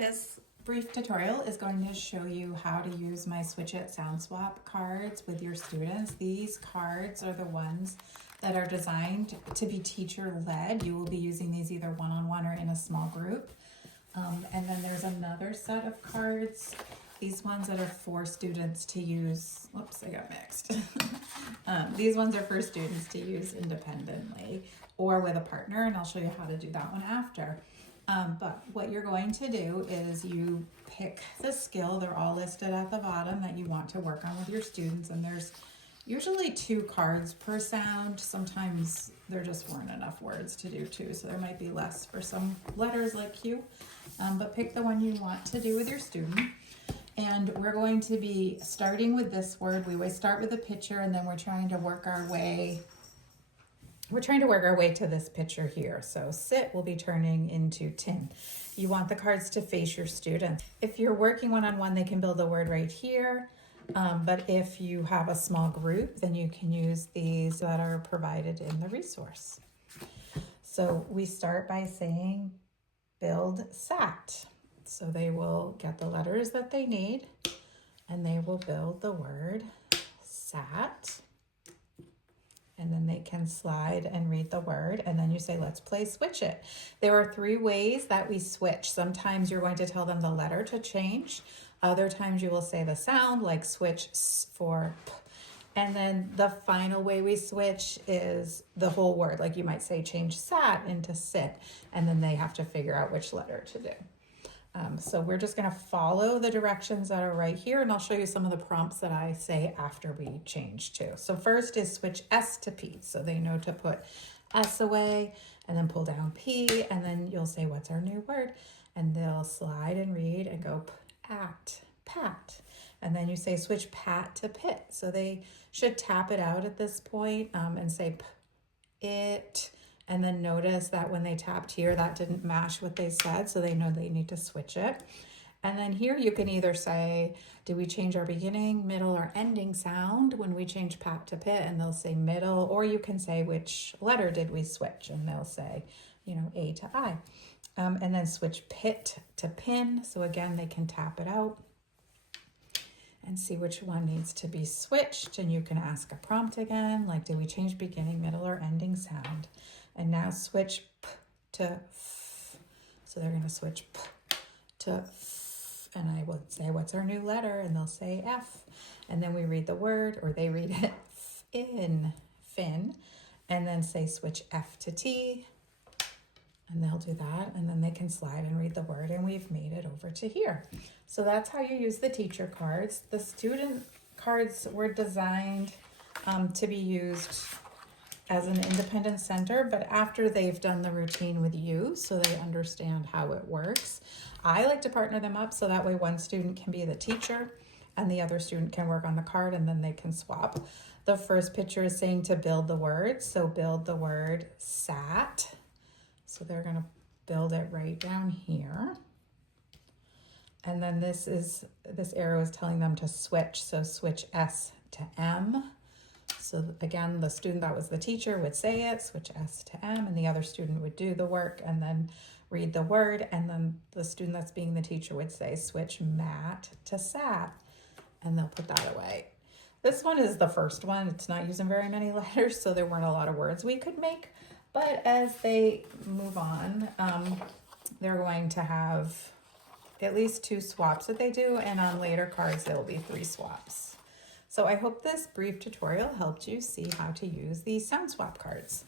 This brief tutorial is going to show you how to use my Switch It Sound Swap cards with your students. These cards are the ones that are designed to be teacher-led. You will be using these either one-on-one or in a small group. And then there's another set of cards, these ones that are for students to use. Whoops, I got mixed. These ones are for students to use independently or with a partner, and I'll show you how to do that one after. But what you're going to do is you pick the skill. They're all listed at the bottom that you want to work on with your students, and there's usually 2 cards per sound. Sometimes there just weren't enough words to do 2, so there might be less for some letters like Q. But pick the one you want to do with your student. And we're going to be starting with this word. We always start with a picture, and then we're trying to work our way to this picture here. So sit will be turning into tin. You want the cards to face your students. If you're working one-on-one, they can build the word right here. But if you have a small group, then you can use these that are provided in the resource. So we start by saying build SAT. So they will get the letters that they need and they will build the word SAT. And then they can slide and read the word, and then you say, let's play switch it. There are 3 ways that we switch. Sometimes you're going to tell them the letter to change. Other times you will say the sound, like switch S for P. And then the final way we switch is the whole word. Like you might say change sat into sit, and then they have to figure out which letter to do. So we're just going to follow the directions that are right here, and I'll show you some of the prompts that I say after we change to. So first is switch S to P. So they know to put S away and then pull down P, and then you'll say, what's our new word? And they'll slide and read and go pat. And then you say switch pat to pit. So they should tap it out at this point and say it. And then notice that when they tapped here, that didn't match what they said, so they know they need to switch it. And then here you can either say, did we change our beginning, middle, or ending sound when we change pat to pit? And they'll say middle, or you can say which letter did we switch? And they'll say, A to I. And then switch pit to pin. So again, they can tap it out and see which one needs to be switched. And you can ask a prompt again, like did we change beginning, middle, or ending sound? And now switch P to F. So they're going to switch P to F. And I will say, what's our new letter? And they'll say F. And then we read the word, or they read it, fin. And then say switch F to T. And they'll do that. And then they can slide and read the word. And we've made it over to here. So that's how you use the teacher cards. The student cards were designed to be used as an independent center, but after they've done the routine with you, so they understand how it works. I like to partner them up so that way one student can be the teacher and the other student can work on the card, and then they can swap. The first picture is saying to build the word, so build the word sat. So they're gonna build it right down here. And then this arrow is telling them to switch, so switch S to M. So again, the student that was the teacher would say it, switch S to M, and the other student would do the work and then read the word, and then the student that's being the teacher would say switch mat to sat, and they'll put that away. This one is the first one. It's not using very many letters, so there weren't a lot of words we could make, but as they move on, they're going to have at least 2 swaps that they do, and on later cards there will be 3 swaps. So I hope this brief tutorial helped you see how to use these sound swap cards.